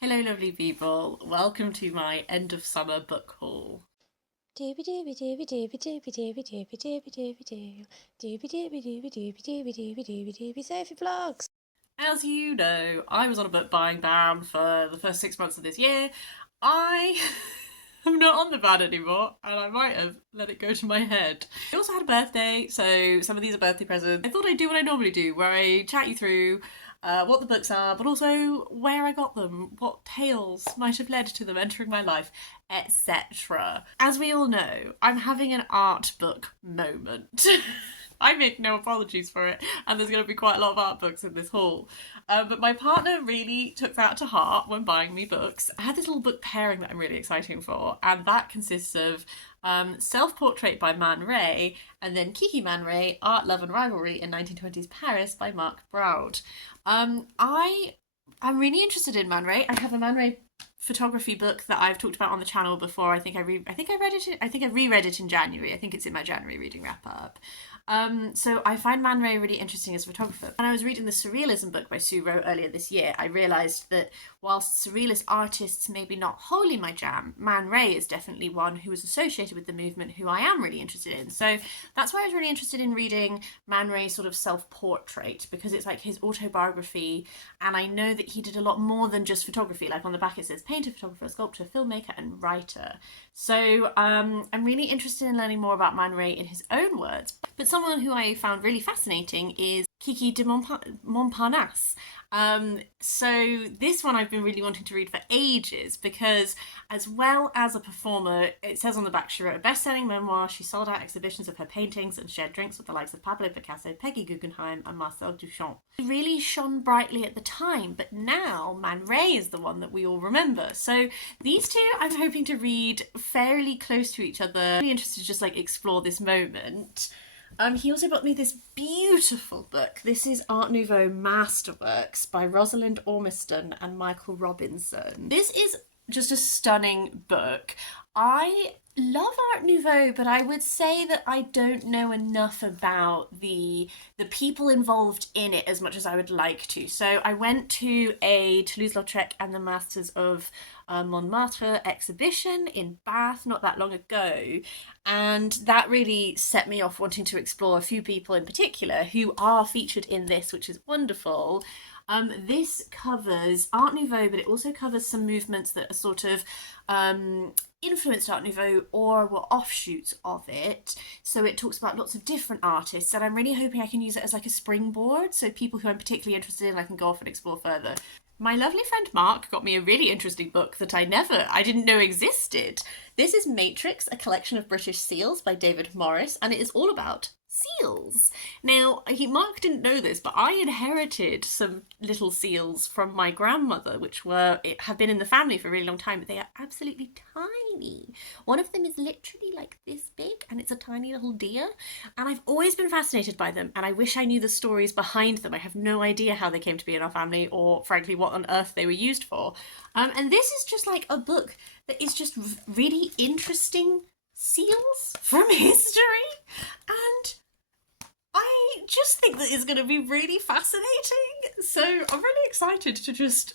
Hello, lovely people. Welcome to my end of summer book haul. Doobie doobie doobie doobie doobie doobie doobie doobie doobie doo. Doobie doobie doobie doobie doobie doobie doobie doobie Sophie vlogs. As you know, I was on a book buying ban for the first 6 months of this year. I am not on the ban anymore, and I might have let it go to my head. I also had a birthday, so some of these are birthday presents. I thought I'd do what I normally do, where I chat you through what the books are, but also where I got them, what tales might have led to them entering my life, etc. As we all know, I'm having an art book moment. I make no apologies for it, and there's going to be quite a lot of art books in this haul. But my partner really took that to heart when buying me books. I had this little book pairing that I'm really excited for, and that consists of Self Portrait by Man Ray, and then Kiki Man Ray, Art, Love and Rivalry in 1920s Paris by Mark Braude. I'm really interested in Man Ray. I have a Man Ray photography book that I've talked about on the channel before. I think I read it. I think I reread it in January. I think it's in my January reading wrap up. So I find Man Ray really interesting as a photographer. When I was reading the Surrealism book by Sue Rowe earlier this year, I realised that whilst Surrealist artists maybe not wholly my jam, Man Ray is definitely one who is associated with the movement who I am really interested in. So that's why I was really interested in reading Man Ray's sort of self-portrait, because it's like his autobiography, and I know that he did a lot more than just photography. Like on the back it says painter, photographer, sculptor, filmmaker and writer. So I'm really interested in learning more about Man Ray in his own words. But someone who I found really fascinating is Kiki de Montparnasse. So this one I've been really wanting to read for ages, because as well as a performer, it says on the back she wrote a best-selling memoir, she sold out exhibitions of her paintings and shared drinks with the likes of Pablo Picasso, Peggy Guggenheim and Marcel Duchamp. She really shone brightly at the time, but now Man Ray is the one that we all remember. So these two I'm hoping to read fairly close to each other. I'm really interested to just like explore this moment. He also bought me this beautiful book. This is Art Nouveau Masterworks by Rosalind Ormiston and Michael Robinson. This is just a stunning book. I love Art Nouveau, but I would say that I don't know enough about the people involved in it as much as I would like to. So I went to a Toulouse-Lautrec and the Masters of Montmartre exhibition in Bath not that long ago, and that really set me off wanting to explore a few people in particular who are featured in this, which is wonderful. This covers Art Nouveau, but it also covers some movements that are sort of influenced Art Nouveau or were offshoots of it. So it talks about lots of different artists, and I'm really hoping I can use it as like a springboard, so people who I'm particularly interested in, I can go off and explore further. My lovely friend Mark got me a really interesting book that I didn't know existed. This is Matrix, a collection of British seals by David Morris, and it is all about seals. Now, Mark didn't know this, but I inherited some little seals from my grandmother, which have been in the family for a really long time, but they are absolutely tiny. One of them is literally like this big, and it's a tiny little deer, and I've always been fascinated by them, and I wish I knew the stories behind them. I have no idea how they came to be in our family, or frankly, what on earth they were used for. And this is just like a book that is just really interesting seals from history, and I just think that it's going to be really fascinating. So I'm really excited to just,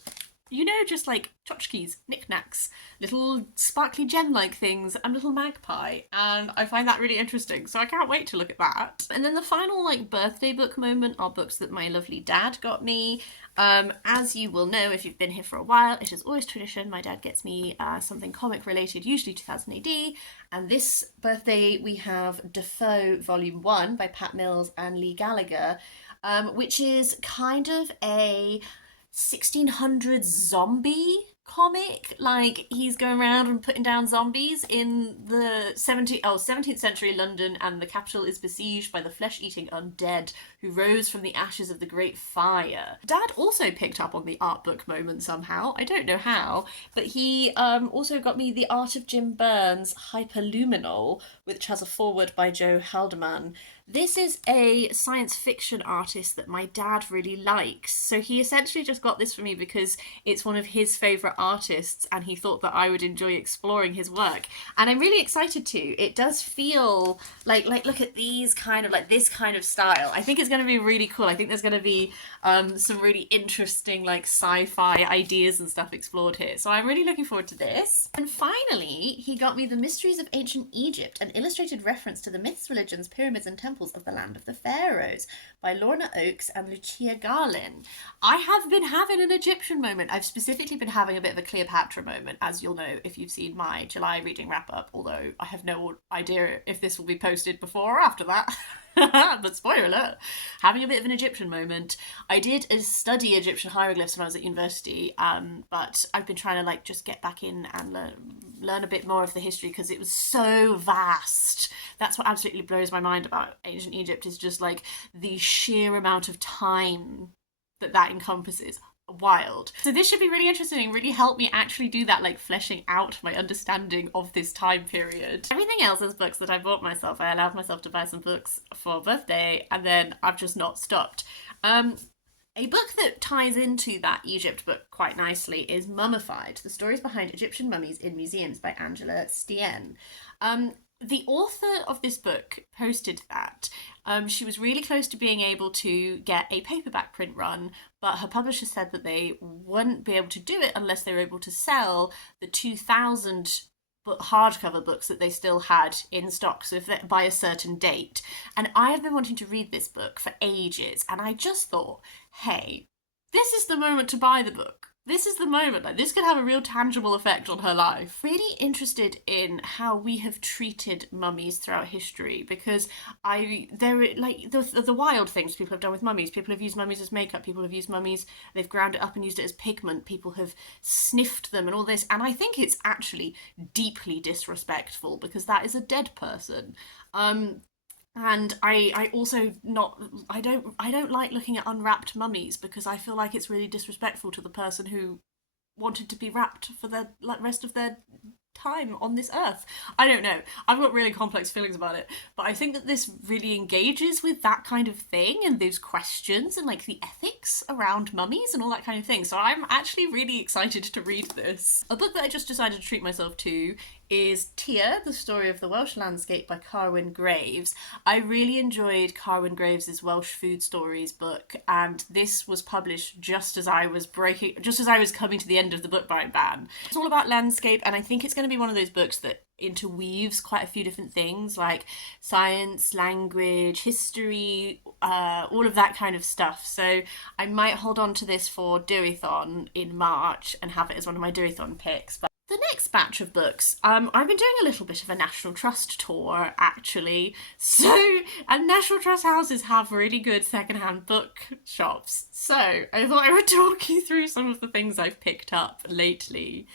just like tchotchkes, knickknacks, little sparkly gem-like things, and little magpie. And I find that really interesting. So I can't wait to look at that. And then the final like birthday book moment are books that my lovely dad got me. As you will know, if you've been here for a while, it is always tradition. My dad gets me something comic related, usually 2000 AD. And this birthday we have Defoe Volume 1 by Pat Mills and Leigh Gallagher, which is kind of a 1600s zombie comic. Like, he's going around and putting down zombies in the 17th century London, and the capital is besieged by the flesh-eating undead who rose from the ashes of the Great Fire. Dad also picked up on the art book moment somehow. I don't know how, but he also got me The Art of Jim Burns' Hyperluminal, which has a foreword by Joe Haldeman. This is a science fiction artist that my dad really likes, so he essentially just got this for me because it's one of his favourite artists and he thought that I would enjoy exploring his work. And I'm really excited to. It does feel like look at these kind of, like this kind of style. I think it's going going to be really cool. I think there's going to be some really interesting like sci-fi ideas and stuff explored here. So I'm really looking forward to this. And finally, he got me The Mysteries of Ancient Egypt, an illustrated reference to the myths, religions, pyramids and temples of the land of the pharaohs by Lorna and Lucia Gahlin. I have been having an Egyptian moment. I've specifically been having a bit of a Cleopatra moment, as you'll know if you've seen my July reading wrap up, although I have no idea if this will be posted before or after that. But spoiler alert, having a bit of an Egyptian moment. I did study Egyptian hieroglyphs when I was at university, but I've been trying to like just get back in and learn a bit more of the history because it was so vast. That's what absolutely blows my mind about ancient Egypt, is just like the sheer amount of time that encompasses. Wild. So this should be really interesting and really help me actually do that, like fleshing out my understanding of this time period. Everything else is books that I bought myself. I allowed myself to buy some books for birthday and then I've just not stopped. A book that ties into that Egypt book quite nicely is Mummified, The Stories Behind Egyptian Mummies in Museums by Angela Stienne. The author of this book posted that she was really close to being able to get a paperback print run, but her publisher said that they wouldn't be able to do it unless they were able to sell the 2,000 hardcover books that they still had in stock, so by a certain date. And I have been wanting to read this book for ages, and I just thought, hey, this is the moment to buy the book. This is the moment. Like, this could have a real tangible effect on her life. Really interested in how we have treated mummies throughout history, because there like the wild things people have done with mummies. People have used mummies as makeup. People have used mummies. They've ground it up and used it as pigment. People have sniffed them and all this. And I think it's actually deeply disrespectful because that is a dead person. And I also I don't like looking at unwrapped mummies because I feel like it's really disrespectful to the person who wanted to be wrapped for the rest of their time on this earth. I don't know. I've got really complex feelings about it, but I think that this really engages with that kind of thing and those questions and like the ethics around mummies and all that kind of thing. So I'm actually really excited to read this. A book that I just decided to treat myself to is Tia, The Story of the Welsh Landscape by Carwyn Graves. I really enjoyed Carwyn Graves' Welsh Food Stories book, and this was published just as I was coming to the end of the book buying ban. It's all about landscape, and I think it's going to be one of those books that interweaves quite a few different things like science, language, history, all of that kind of stuff. So I might hold on to this for Deweython in March and have it as one of my Deweython picks. But the next batch of books, I've been doing a little bit of a National Trust tour, actually. And National Trust houses have really good secondhand book shops. So I thought I would talk you through some of the things I've picked up lately.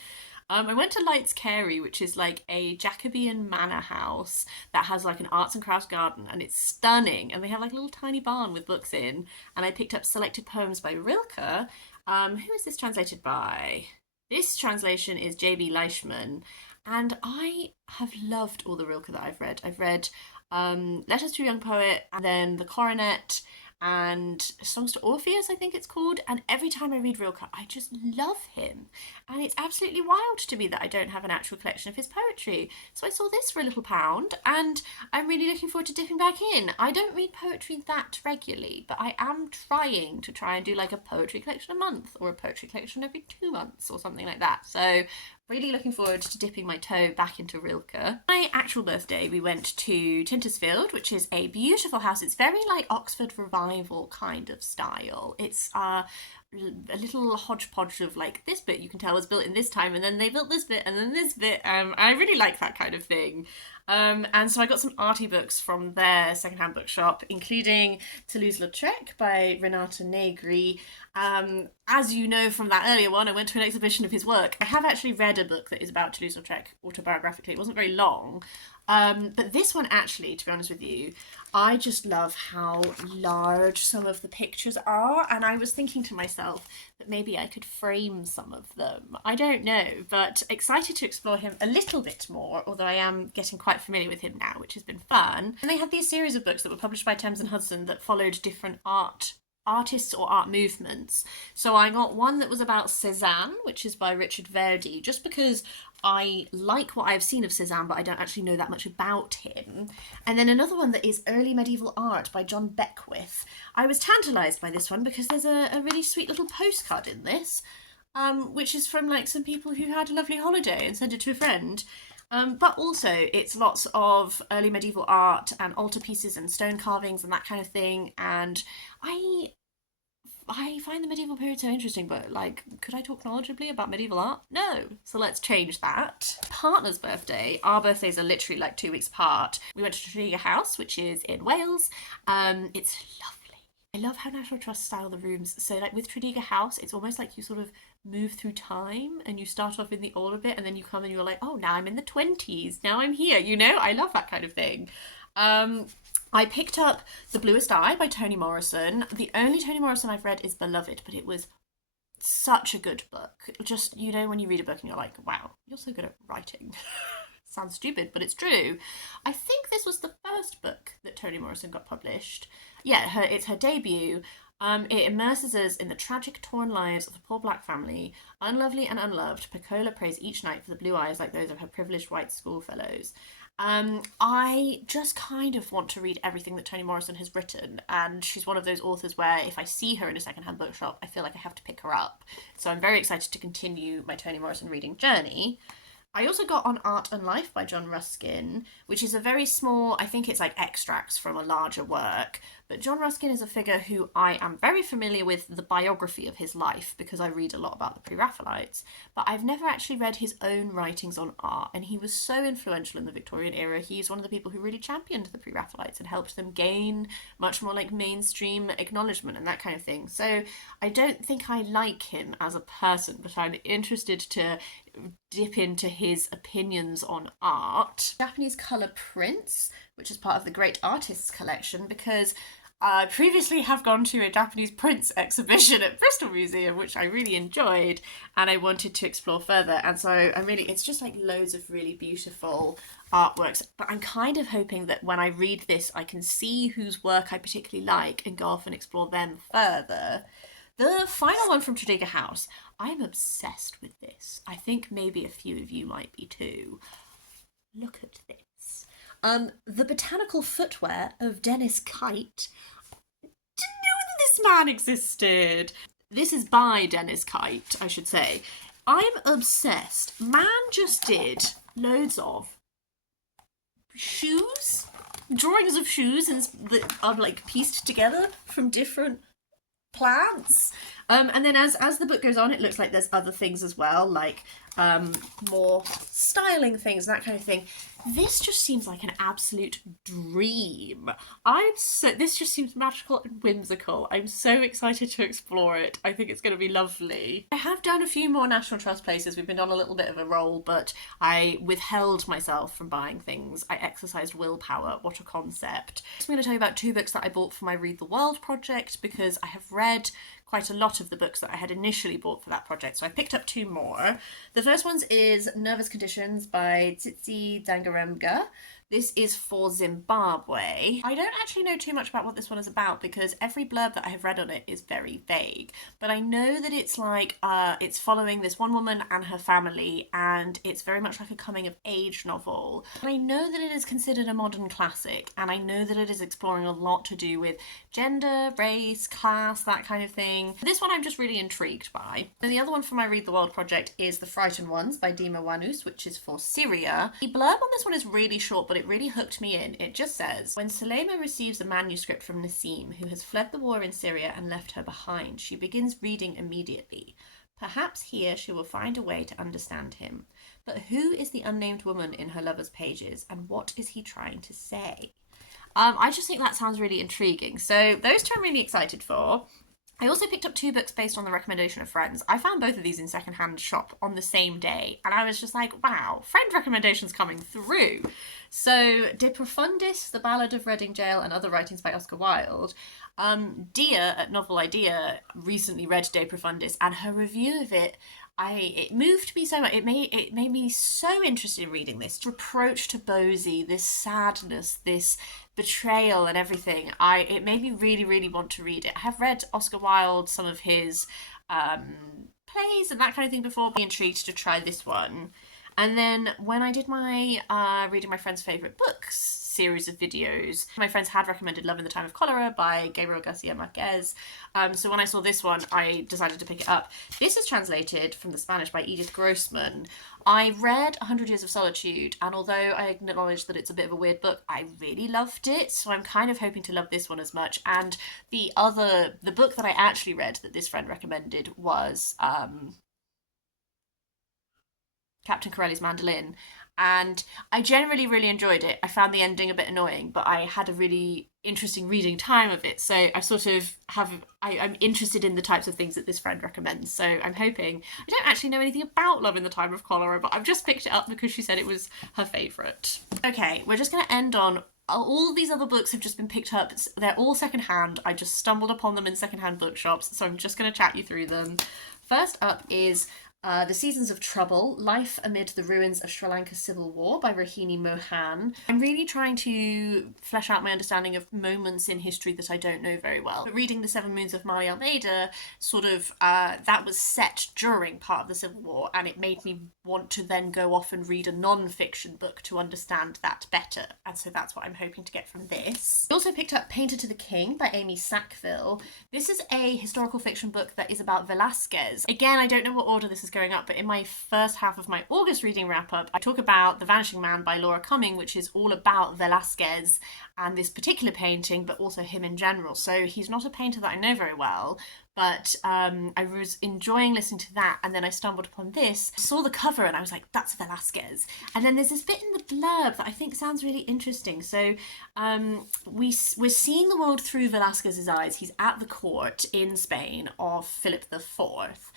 I went to Light's Carey, which is like a Jacobean manor house that has like an arts and crafts garden, and it's stunning. And they have like a little tiny barn with books in. And I picked up selected poems by Rilke. Who is this translated by? This translation is J.B. Leishman, and I have loved all the Rilke that I've read. I've read Letters to a Young Poet, and then The Coronet, and Songs to Orpheus, I think it's called. And every time I read Rilke, I just love him. And it's absolutely wild to me that I don't have an actual collection of his poetry. So I saw this for a little £1, and I'm really looking forward to dipping back in. I don't read poetry that regularly, but I am trying and do like a poetry collection a month or a poetry collection every 2 months or something like that. So really looking forward to dipping my toe back into Rilke. My actual birthday, we went to Tintersfield, which is a beautiful house. It's very like Oxford Revival kind of style. It's a little hodgepodge of like, this bit you can tell was built in this time, and then they built this bit, and then this bit. I really like that kind of thing. And so I got some arty books from their secondhand bookshop, including Toulouse-Lautrec by Renata Negri. As you know from that earlier one, I went to an exhibition of his work. I have actually read a book that is about Toulouse-Lautrec autobiographically. It wasn't very long. But this one actually, to be honest with you, I just love how large some of the pictures are. And I was thinking to myself that maybe I could frame some of them. I don't know, but excited to explore him a little bit more, although I am getting quite familiar with him now, which has been fun. And they had these series of books that were published by Thames and Hudson that followed different art artists or art movements. So I got one that was about Cezanne, which is by Richard Verdi, just because I like what I've seen of Cezanne, but I don't actually know that much about him. And then another one that is Early Medieval Art by John Beckwith. I was tantalised by this one because there's a really sweet little postcard in this, which is from like some people who had a lovely holiday and sent it to a friend. But also it's lots of early medieval art and altarpieces and stone carvings and that kind of thing. And I find the medieval period so interesting, but like, could I talk knowledgeably about medieval art? No. So let's change that. Partner's birthday. Our birthdays are literally like 2 weeks apart. We went to Tregear House, which is in Wales. It's lovely. I love how National Trust style the rooms. So like with Tregear House, it's almost like you sort of move through time and you start off in the older bit and then you come and you're like, oh, now I'm in the 20s. Now I'm here, you know? I love that kind of thing. I picked up The Bluest Eye by Toni Morrison. The only Toni Morrison I've read is Beloved, but it was such a good book. Just, you know, when you read a book and you're like, wow, you're so good at writing. Sounds stupid, but it's true. I think this was the first book that Toni Morrison got published. Yeah, it's her debut. It immerses us in the tragic, torn lives of a poor black family. Unlovely and unloved, Pecola prays each night for the blue eyes like those of her privileged white schoolfellows. I just kind of want to read everything that Toni Morrison has written, and she's one of those authors where if I see her in a secondhand bookshop, I feel like I have to pick her up. So I'm very excited to continue my Toni Morrison reading journey. I also got On Art and Life by John Ruskin, which is a very small, I think it's like extracts from a larger work, but John Ruskin is a figure who I am very familiar with the biography of his life because I read a lot about the Pre-Raphaelites, but I've never actually read his own writings on art, and he was so influential in the Victorian era. He's one of the people who really championed the Pre-Raphaelites and helped them gain much more like mainstream acknowledgement and that kind of thing. So I don't think I like him as a person, but I'm interested to dip into his opinions on art. Japanese colour prints, which is part of the Great Artists collection, because I previously have gone to a Japanese prints exhibition at Bristol Museum, which I really enjoyed, and I wanted to explore further. And so it's just like loads of really beautiful artworks. But I'm kind of hoping that when I read this, I can see whose work I particularly like and go off and explore them further. The final one from Tregear House. I'm obsessed with this. I think maybe a few of you might be too. Look at this. The Botanical Footwear of Dennis Kite. Didn't know that this man existed. This is by Dennis Kite, I should say. I'm obsessed. Man just did loads of shoes, drawings of shoes that are like pieced together from different plants. And then as the book goes on, it looks like there's other things as well, like more styling things and that kind of thing. This just seems like an absolute dream. This just seems magical and whimsical. I'm so excited to explore it. I think it's going to be lovely. I have done a few more National Trust places. We've been on a little bit of a roll, but I withheld myself from buying things. I exercised willpower. What a concept. I'm going to tell you about 2 books that I bought for my Read the World project because I have read quite a lot of the books that I had initially bought for that project, so I picked up 2 more. The first one is Nervous Conditions by Tsitsi Dangarembga. This is for Zimbabwe. I don't actually know too much about what this one is about because every blurb that I have read on it is very vague, but I know that it's like, it's following this one woman and her family, and it's very much like a coming-of-age novel. And I know that it is considered a modern classic, and I know that it is exploring a lot to do with gender, race, class, that kind of thing. This one I'm just really intrigued by. And the other one for my Read the World project is The Frightened Ones by Dima Wanus, which is for Syria. The blurb on this one is really short, but it really hooked me in. It just says, when Selema receives a manuscript from Nassim, who has fled the war in Syria and left her behind, she begins reading immediately. Perhaps here she will find a way to understand him. But who is the unnamed woman in her lover's pages, and what is he trying to say? I just think that sounds really intriguing. So those 2 I'm really excited for. I also picked up 2 books based on the recommendation of friends. I found both of these in secondhand shop on the same day, and I was just like, wow, friend recommendations coming through. So, De Profundis, The Ballad of Reading Gaol, and Other Writings by Oscar Wilde. Dia at Novel Idea recently read De Profundis, and her review of it it moved me so much. It made me so interested in reading this. Approach to Bosie, this sadness, this betrayal, and everything. It made me really, really want to read it. I have read Oscar Wilde, some of his plays and that kind of thing before. Be intrigued to try this one. And then when I did my reading my friend's favourite books series of videos, my friends had recommended Love in the Time of Cholera by Gabriel Garcia Marquez. So when I saw this one, I decided to pick it up. This is translated from the Spanish by Edith Grossman. I read 100 Years of Solitude, and although I acknowledge that it's a bit of a weird book, I really loved it. So I'm kind of hoping to love this one as much. And the book that I actually read that this friend recommended was Captain Corelli's Mandolin, and I generally really enjoyed it. I found the ending a bit annoying, but I had a really interesting reading time of it, so I sort of I'm interested in the types of things that this friend recommends, so I'm hoping. I don't actually know anything about Love in the Time of Cholera, but I've just picked it up because she said it was her favourite. Okay, we're just going to end on all these other books have just been picked up. They're all secondhand. I just stumbled upon them in secondhand bookshops, so I'm just going to chat you through them. First up is The Seasons of Trouble, Life Amid the Ruins of Sri Lanka's Civil War by Rohini Mohan. I'm really trying to flesh out my understanding of moments in history that I don't know very well. But reading The Seven Moons of Mali Almeida, sort of, that was set during part of the Civil War, and it made me want to then go off and read a non-fiction book to understand that better. And so that's what I'm hoping to get from this. I also picked up Painter to the King by Amy Sackville. This is a historical fiction book that is about Velázquez. Again, I don't know what order this is going up, but in my first half of my August reading wrap up, I talk about The Vanishing Man by Laura Cumming, which is all about Velázquez and this particular painting, but also him in general. So he's not a painter that I know very well, but I was enjoying listening to that, and then I stumbled upon this, saw the cover, and I was like, that's Velázquez. And then there's this bit in the blurb that I think sounds really interesting. So we're seeing the world through Velázquez's eyes. He's at the court in Spain of Philip IV.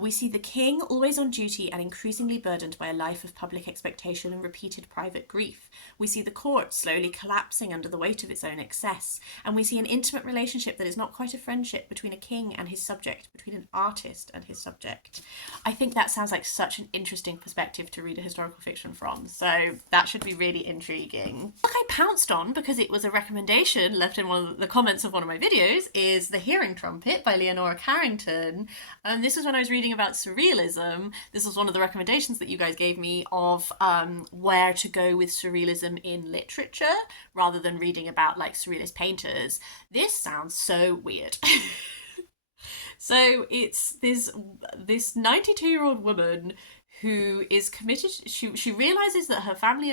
We see the king always on duty and increasingly burdened by a life of public expectation and repeated private grief. We see the court slowly collapsing under the weight of its own excess, and we see an intimate relationship that is not quite a friendship between a king and his subject, between an artist and his subject. I think that sounds like such an interesting perspective to read a historical fiction from, so that should be really intriguing. What I pounced on, because it was a recommendation left in one of the comments of one of my videos, is The Hearing Trumpet by Leonora Carrington. And this was when I was reading about surrealism. This was one of the recommendations that you guys gave me of where to go with surrealism in literature rather than reading about like surrealist painters. This sounds so weird. So it's this 92-year-old woman who is committed. She realizes that her family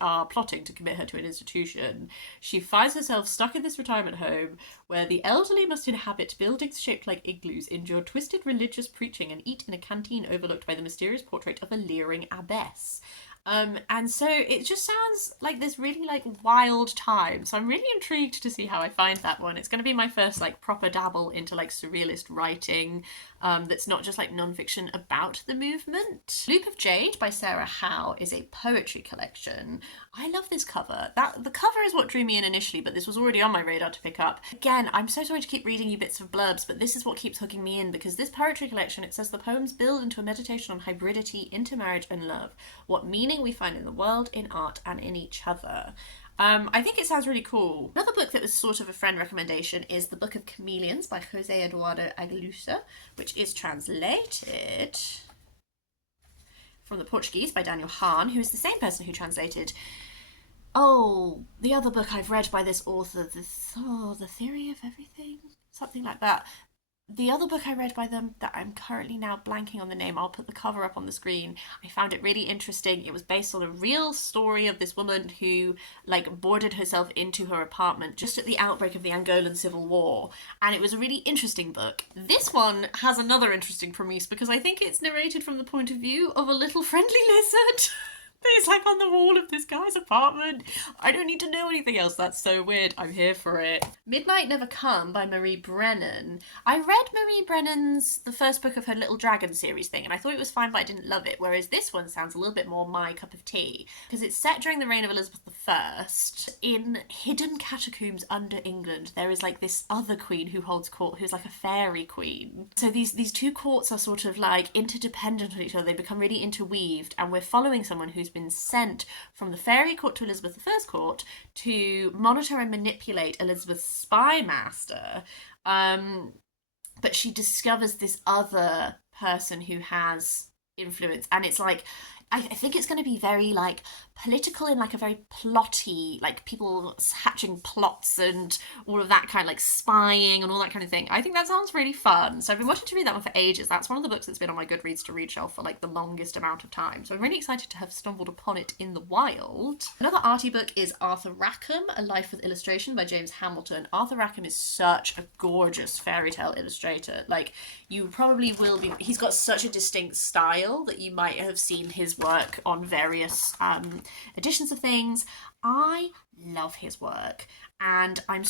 are plotting to commit her to an institution. She finds herself stuck in this retirement home where the elderly must inhabit buildings shaped like igloos, endure twisted religious preaching, and eat in a canteen overlooked by the mysterious portrait of a leering abbess. And so it just sounds like this really like wild time. So I'm really intrigued to see how I find that one. It's going to be my first like proper dabble into like surrealist writing that's not just like non-fiction about the movement. Loop of Jade by Sarah Howe is a poetry collection. I love this cover. The cover is what drew me in initially, but this was already on my radar to pick up. Again, I'm so sorry to keep reading you bits of blurbs, but this is what keeps hooking me in, because this poetry collection, it says the poems build into a meditation on hybridity, intermarriage and love, what meaning we find in the world, in art and in each other. I think it sounds really cool. Another book that was sort of a friend recommendation is The Book of Chameleons by Jose Eduardo Aguilusa, which is translated from the Portuguese by Daniel Hahn, who is the same person who translated the other book I've read by this author, The Theory of Everything? Something like that. The other book I read by them that I'm currently now blanking on the name, I'll put the cover up on the screen. I found it really interesting. It was based on a real story of this woman who like boarded herself into her apartment just at the outbreak of the Angolan Civil War. And it was a really interesting book. This one has another interesting premise because I think it's narrated from the point of view of a little friendly lizard. It's like on the wall of this guy's apartment. I don't need to know anything else. That's so weird. I'm here for it. Midnight Never Come by Marie Brennan. I read Marie Brennan's, the first book of her Little Dragon series thing, and I thought it was fine, but I didn't love it. Whereas this one sounds a little bit more my cup of tea, because it's set during the reign of Elizabeth I. In hidden catacombs under England, there is like this other queen who holds court, who's like a fairy queen. So these two courts are sort of like interdependent on each other. They become really interweaved, and we're following someone who's been sent from the fairy court to Elizabeth I's court to monitor and manipulate Elizabeth's spy master. But she discovers this other person who has influence, and it's like, I think it's going to be very like political in like a very plotty, like people hatching plots and all of that kind of like spying and all that kind of thing. I think that sounds really fun. So I've been wanting to read that one for ages. That's one of the books that's been on my Goodreads to read shelf for like the longest amount of time. So I'm really excited to have stumbled upon it in the wild. Another arty book is Arthur Rackham, A Life with Illustration by James Hamilton. Arthur Rackham is such a gorgeous fairy tale illustrator. Like, you probably will be, he's got such a distinct style that you might have seen his work on various editions of things. I love his work, and I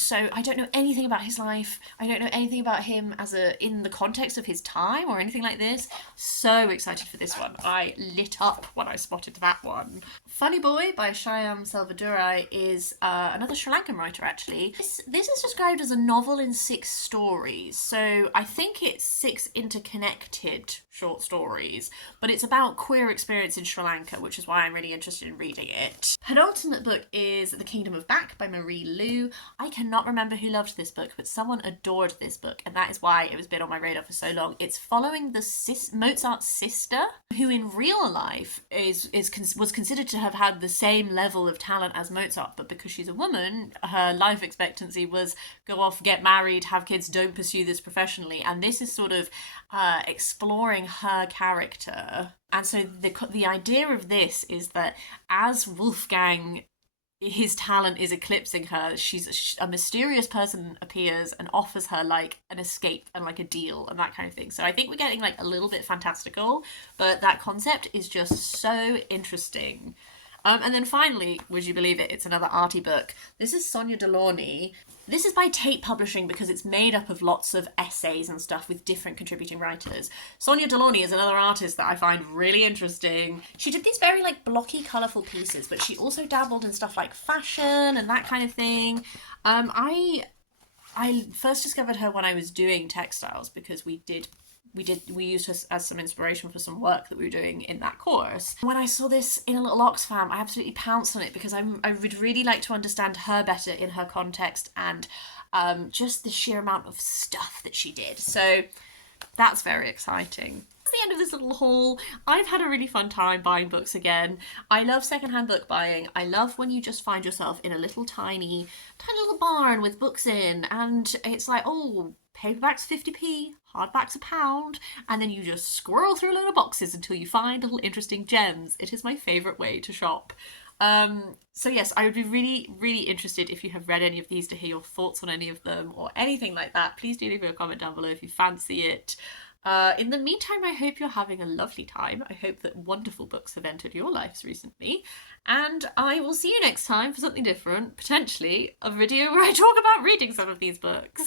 don't know anything about his life. I don't know anything about him in the context of his time or anything like this. So excited for this one. I lit up when I spotted that one. Funny Boy by Shyam Selvadurai is another Sri Lankan writer, actually. This is described as a novel in 6 stories, so I think it's 6 interconnected short stories, but it's about queer experience in Sri Lanka, which is why I'm really interested in reading it. Penultimate book is The Kingdom of Back by Marie Lu. I cannot remember who loved this book, but someone adored this book, and that is why it has been on my radar for so long. It's following Mozart's sister, who in real life was considered to have had the same level of talent as Mozart, but because she's a woman, her life expectancy was go off, get married, have kids, don't pursue this professionally. And this is sort of exploring her character. And so the idea of this is that as Wolfgang, his talent is eclipsing her, a mysterious person appears and offers her like an escape and like a deal and that kind of thing. So I think we're getting like a little bit fantastical, but that concept is just so interesting. And then finally, would you believe it, it's another arty book. This is Sonia Delaunay. This is by Tate Publishing because it's made up of lots of essays and stuff with different contributing writers. Sonia Delaunay is another artist that I find really interesting. She did these very like blocky, colourful pieces, but she also dabbled in stuff like fashion and that kind of thing. I first discovered her when I was doing textiles because we used her as some inspiration for some work that we were doing in that course. When I saw this in a Little Oxfam, I absolutely pounced on it because I would really like to understand her better in her context and just the sheer amount of stuff that she did. So that's very exciting. That's the end of this little haul. I've had a really fun time buying books again. I love secondhand book buying. I love when you just find yourself in a little tiny little barn with books in, and it's like, oh, paperback's 50p, hardback's £1, and then you just squirrel through a load of boxes until you find little interesting gems. It is my favourite way to shop. So yes, I would be really, really interested if you have read any of these to hear your thoughts on any of them or anything like that. Please do leave me a comment down below if you fancy it. In the meantime, I hope you're having a lovely time. I hope that wonderful books have entered your lives recently. And I will see you next time for something different, potentially a video where I talk about reading some of these books.